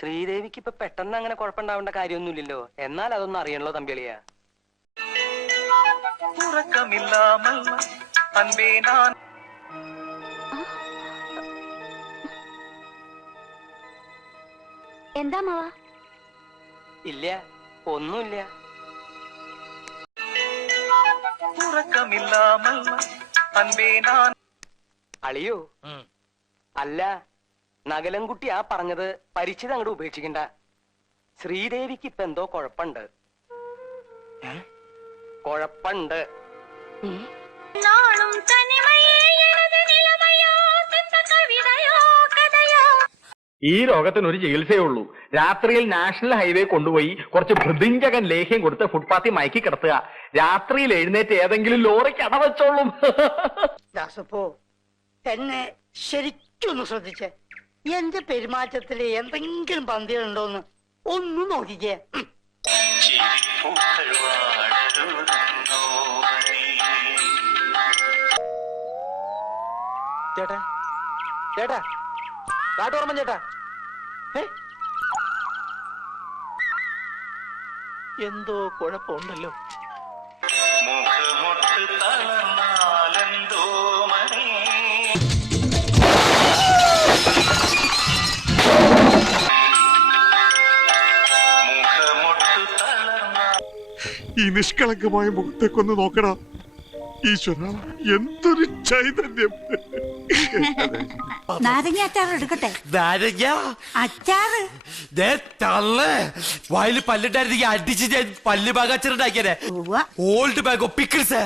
ശ്രീദേവിക്ക് ഇപ്പൊ പെട്ടെന്ന് അങ്ങനെ കുഴപ്പമുണ്ടാവേണ്ട കാര്യമൊന്നുമില്ലല്ലോ. എന്നാൽ അതൊന്നും അറിയണല്ലോ തമ്പിളിയ എന്താ മാവ? ഇല്ല ഒന്നുമില്ല. അളിയോ. അല്ല നഗലൻകുട്ടി ആ പറഞ്ഞത് പരിചിതം അങ്ങോട്ട് ഉപേക്ഷിക്കണ്ട. ശ്രീദേവിക്ക് ഇപ്പൊ എന്തോ കുഴപ്പമുണ്ട് കുഴപ്പമുണ്ട് ഈ രോഗത്തിന് ഒരു ചികിത്സയേ ഉള്ളൂ. രാത്രിയിൽ നാഷണൽ ഹൈവേ കൊണ്ടുപോയി കുറച്ച് ഭൃതിഞ്ചകൻ ലേഹ്യം കൊടുത്ത് ഫുട്പാത്തി മയക്കി കിടത്തുക. രാത്രിയിൽ എഴുന്നേറ്റ് ഏതെങ്കിലും ലോറിക്ക് അടവച്ചോളും. ദാസപ്പോ ശരിക്കൊന്ന് ശ്രദ്ധിച്ചേ. എന്റെ പെരുമാറ്റത്തിൽ എന്തെങ്കിലും പന്തികളുണ്ടോന്ന് ഒന്ന് നോക്കിക്കേ. ചേട്ടാ ചേട്ടാ കാട്ടോർമ്മ ചേട്ടാ. എന്തോ കുഴപ്പമുണ്ടല്ലോ. മുഖമൊട്ട് തളർന്നാലെന്തോ ഈ നിഷ്കളങ്കമായ മുഖത്തേക്കൊന്ന് നോക്കടാ. ഈശ്വര എന്തൊരു ചൈതന്യം. നാരങ്ങ അച്ചാർ എടുക്കട്ടെ? നാരങ്ങ? അച്ചാറ്? തള്ളേ. വയലിൽ പല്ലിട്ടായിരുന്നെങ്കിൽ അടിച്ച് ഞാൻ പല്ല് ബാഗ് അച്ചാറുണ്ടാക്കിയാലേ ഓൾഡ് ബാഗോ പിക്കിൾസ്